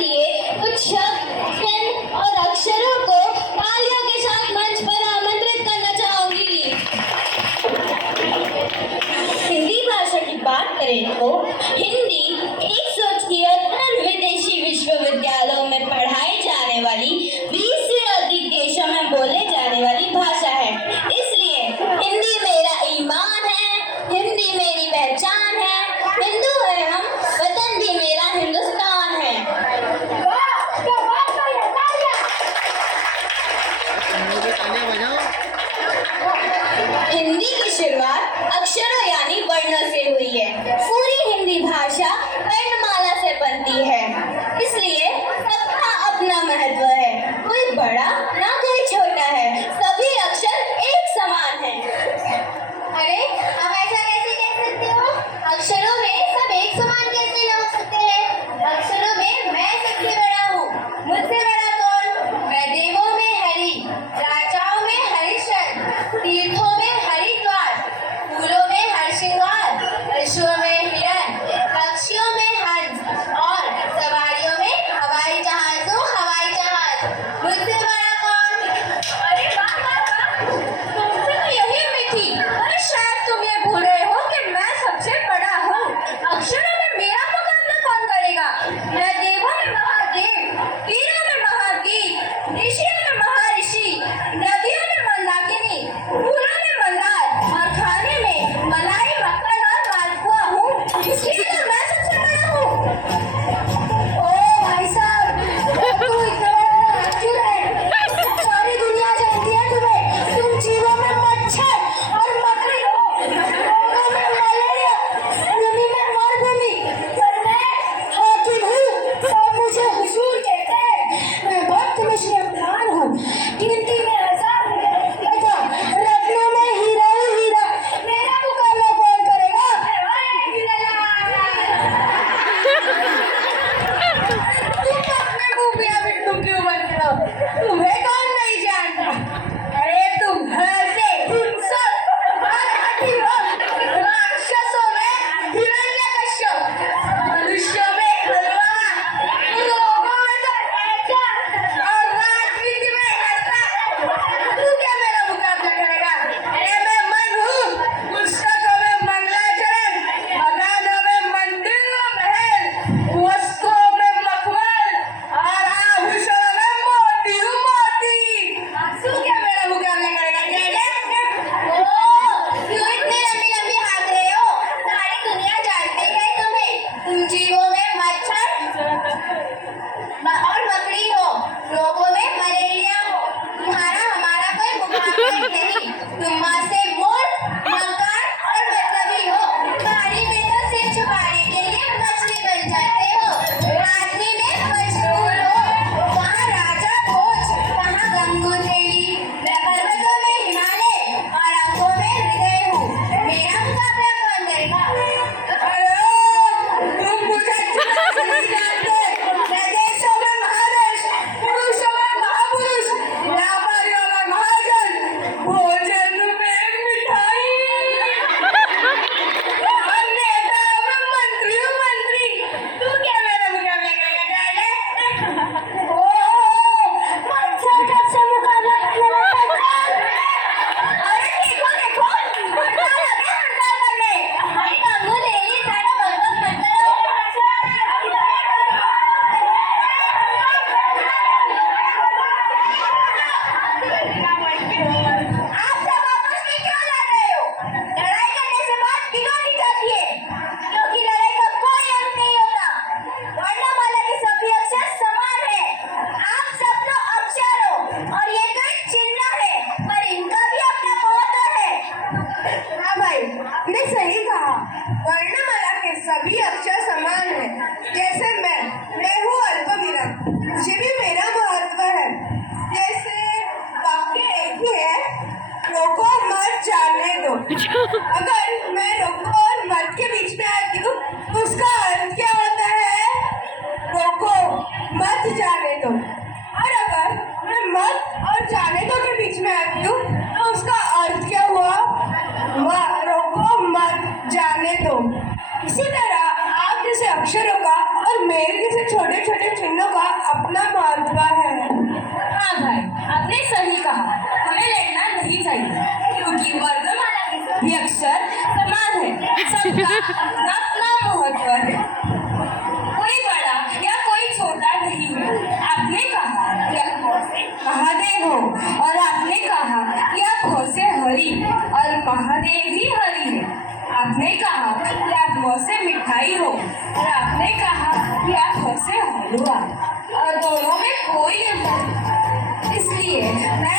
लिए कुछ शब्द और अक्षरों को तालियों के साथ मंच पर आमंत्रित करना चाहूंगी। हिंदी भाषा की बात करें तो हिंदी 176 विदेशी विश्वविद्यालयों में पढ़ाई जाने वाली 20 से अधिक देशों में बोले जाने वाली भाषा है। इसलिए हिंदी मेरा ईमान है, हिंदी मेरी पहचान है, हिंदू है हम, वतन भी मेरा हिंदुस्तान है। हिंदी की शुरुआत अक्षरों यानी वर्णों से हुई है। पूरी हिंदी भाषा वर्णमाला से बनती है, इसलिए सबका अपना महत्व है। कोई बड़ा ना कोई छोटा है, सभी अक्षर एक समान है। अरे आप ऐसा कैसे कह सकते हो? अक्षरों में सब एक समान कैसे ना हो सकते हैं? अक्षरों में मैं सबसे बड़ा हूँ। मुझसे बड़ा कौन? मैं देवों में हरि, राजाओं में हरिश्चंद्र, तीर्थों में हरिद्वार, फूलों में हरश्रृंगार, पशुओं में हिरण, पक्षियों में हंस और सवारियों में हवाई जहाज। मुझसे बड़ा कौन? अरे वाह वाह वाह, तुमसे तो यही उम्मीद थी। अरे शायद तुम ये भूल रहे हो कि मैं सबसे बड़ा हूँ। अक्षरों में मेरा मुकाबला कौन करेगा? मैं देवों में महादेव, वीरों में महावीर, ऋषियों में महर्षि, नदियों में मंदाकिनी, फूलों में मंदार और खाने में मलाई, मक्खन और मालपुआ हूँ। इसलिए तो मैं सबसे बड़ा हूँ। ओ भाई साहब, तू इतना बड़ा क्यों है? सारी दुनिया जानती है तुम्हें। तुम जीवों में मच्छर और मकड़ी हो, लोगों में मलेरिया, भूमि में मरुभूमि, पर मैं हाकिम हूँ। सब मुझे हुजूर कहते हैं। मैं वक्त में श्री अवतार हूँ। गिनती में हजार देखा, रत्नों में हीरा ही हीरा। मेरा मुकाबला कौन करेगा? तुम अपने मुंह पे अभी तुम क्यों बन रहे हो? तुम्हें कौन नहीं जानता? अरे तुम ऐसे हिंसक राक्षसों में हिरण्यकश्यप, मनुष्यों में हलवा, लोगों में तो ऐसा और राजनीति में ऐसा। तू क्या मेरा मुकाबला करेगा? अरे मैं मन हूँ। पुस्तकों में मंगलाचरण, मकानों में मंदिर व महल, वस्त्रों में मखमल और आभूषणों में मोती हूँ मोती। तू क्या मेरा मुकाबला करेगा? क्यों इतने लंबी हाथ रहे हो? सारी दुनिया जानती है तुम्हें। तुम जीवों में मच्छर और मकड़ी हो, लोगों में मलेरिया हो। तुम्हारा हमारा कोई मुकाबला ही नहीं। तुम माँ से मूर्ख, मक्कार और मतलबी हो। पानी में तो सिर छुपाने के लिए मछली बन जाते हो। राजनी में मशगूल हो, वहाँ राजा भोज, वहाँ गंगू तेली। मैं पर्वतों में हिमालय और अंगों में हृदय हूँ। मेरा मुकाबला कौन करेगा? तुम मुझे नहीं जानते। मैं देशों में महादेश, पुरुषों में महापुरुष, व्यापारियों में महाजन, भोजन में मिठाई, और नेताओं में मंत्री। तू क्या मेरा मुकाबला करेगा? मच्छर कब से मुकाबला करने लगा? अरे देखो हड़ताल करने। हमारी गंगू तेली सारा बलवंत मंत्र आप सब आपस में क्यों लड़ रहे हो? लड़ाई करने से बात बिगड़ जाती है, क्योंकि लड़ाई का कोई अंत नहीं होता। वर्णमाला के सभी अक्षर समान है। आप सब तो अक्षर हो और ये तो एक चिन्ह है, पर इनका भी अपना महत्व है। हाँ भाई, आपने सही कहा। वर्णमाला के सभी अक्षर समान हैं। जैसे मैं हूँ अल्पविराम, मुझे भी मेरा महत्व है। जैसे वाक्य एक ही है, रोको मत जाने दो। अगर मैं रोको और मत के बीच में आती हूँ तो उसका अर्थ क्या होता है? रोको मत जाने दो। और अगर मैं मत और जाने दो के बीच में आती हूँ तो उसका अर्थ क्या हुआ? रोको मत जाने दो। इसी तरह आप जैसे अक्षरों का और मेल जैसे छोटे छोटे चिन्हों का अपना महत्व है। हाँ भाई, आपने सही कहा। हमें लड़ना नहीं चाहिए क्योंकि वर्णमाला के सभी अक्षर समान है, सबका अपना अपना महत्व है। कोई बड़ा या कोई छोटा नहीं है। आपने कहा कि आप भ से महादेव हो और आपने कहा कि आप ह से हरि और महादेव भी हरि है। आपने कहा कि आप म से मिठाई हो और आपने कहा कि आप ह से हलवा, और दोनों में कोई अंतर नहीं। इसलिए मैं